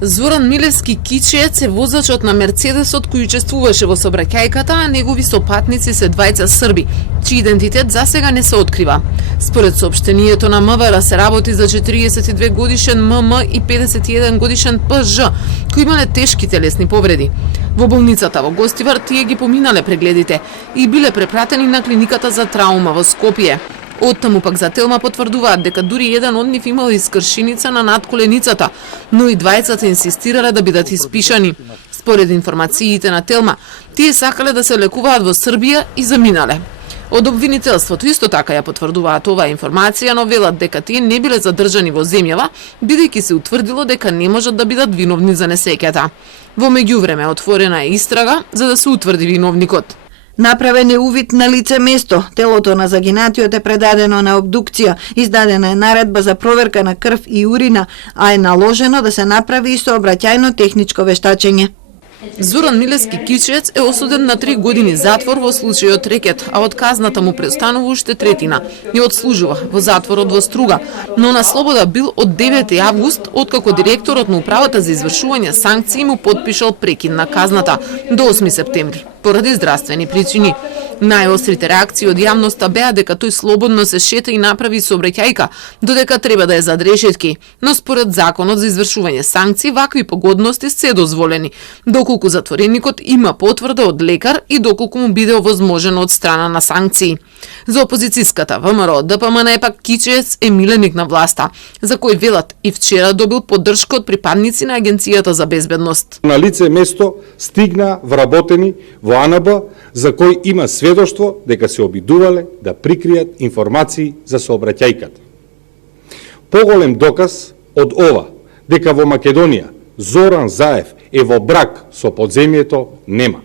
Зоран Милевски Кичиец е возачот на Мерцедесот кој учествуваше во сообраќајката, а негови сопатници се двајца Срби, чиј идентитет засега не се открива. Според соопштението на МВР се работи за 42 годишен ММ и 51 годишен ПЖ, кои имале тешки телесни повреди. Во болницата во Гостивар тие ги поминале прегледите и биле препратени на клиниката за траума во Скопје. Оттаму пак за Телма потврдуваат дека дури еден од нив имал искршиница на надколеницата, но и двајцата инсистирале да бидат испишани. Според информациите на Телма, тие сакале да се лекуваат во Србија и заминале. Од обвинителството исто така ја потврдуваат оваа информација, но велат дека тие не биле задржани во земјава, бидејќи се утврдило дека не можат да бидат виновни за несреќата. Во меѓувреме отворена е истрага за да се утврди виновникот. Направен е увид на лице место. Телото на загинатиот е предадено на обдукција. Издадена е наредба за проверка на крв и урина, а е наложено да се направи и сообраќајно техничко вештачење. Зоран Милевски Кичиец е осуден на 3 години затвор во случајот рекет, а од казната му преостанува уште третина. И отслужува во затворот во Струга, но на слобода бил од 9 август, откако директорот на управата за извршување санкции му потпишал прекид на казната до 8 септември поради здравствени причини. Најострите реакции од јавноста беа дека тој слободно се шета и направи сообраќајка, додека треба да е зад решетки, но според законот за извршување санкции вакви погодности се дозволени, доколку затвореникот има потврда од лекар и доколку му биде овозможено од страна на санкции. За опозицијската ВМРО ДПМН е пак Кичиец е миленик на власта, за кој велат и вчера добил поддршка од припадници на Агенцијата за безбедност. На лице место стигна вработени во АНБ за кој има сведоштво дека се обидувале да прикријат информации за сообраќајката. Поголем доказ од ова дека во Македонија Зоран Заев е во брак со подземјето нема.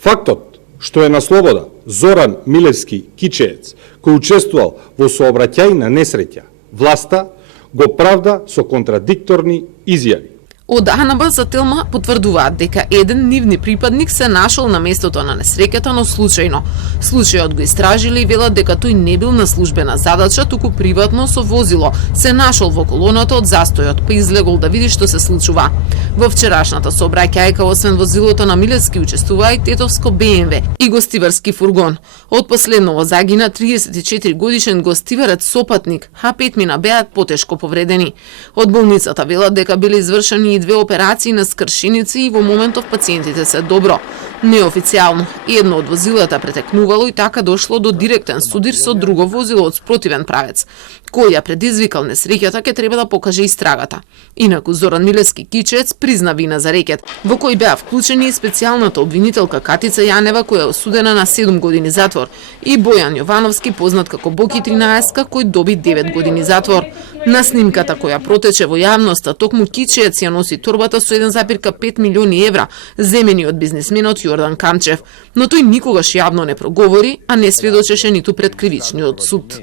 Фактот што е на слобода Зоран Милевски Кичиец, кој учествувал во сообраќајна несреќа, власта го правда со контрадикторни изјави. Од АНБ за Телма потврдуваат дека еден нивни припадник се нашол на местото на несреќата, но случајно. Случајот го истражиле и велат дека тој не бил на службена задача, туку приватно со возило. Се нашол во колоната од застојот, па излегол да види што се случува. Во вчерашната сообраќајка, освен возилото на Милевски, учествува и тетовско БМВ и гостиварски фургон. Од последново загина 34 годишен гостиварец сопатник, а 5 мина беат потешко повредени. Од болницата велат дека биле извршени 2 операции на скршиници и во моментов пациентите се добро. Неофицијално, едно од возилата претекнувало и така дошло до директен судир со друго возило од спротивен правец. Кој ја предизвикал несреќата ќе треба да покаже истрагата. Инаку Зоран Милевски Кичиец призна вина за рекет, во кој беа вклучени и специјалната обвинителка Катица Јанева, која е осудена на 7 години затвор, и Бојан Јовановски, познат како Боки 13, кој доби 9 години затвор. На снимката која протече во јавноста, токму Кичиец ја носи торбата со 1,5 милиони евра, земени од бизнисменот Јордан Камчев, но тој никогаш јавно не проговори, а не сведочеше ниту пред кривичниот суд.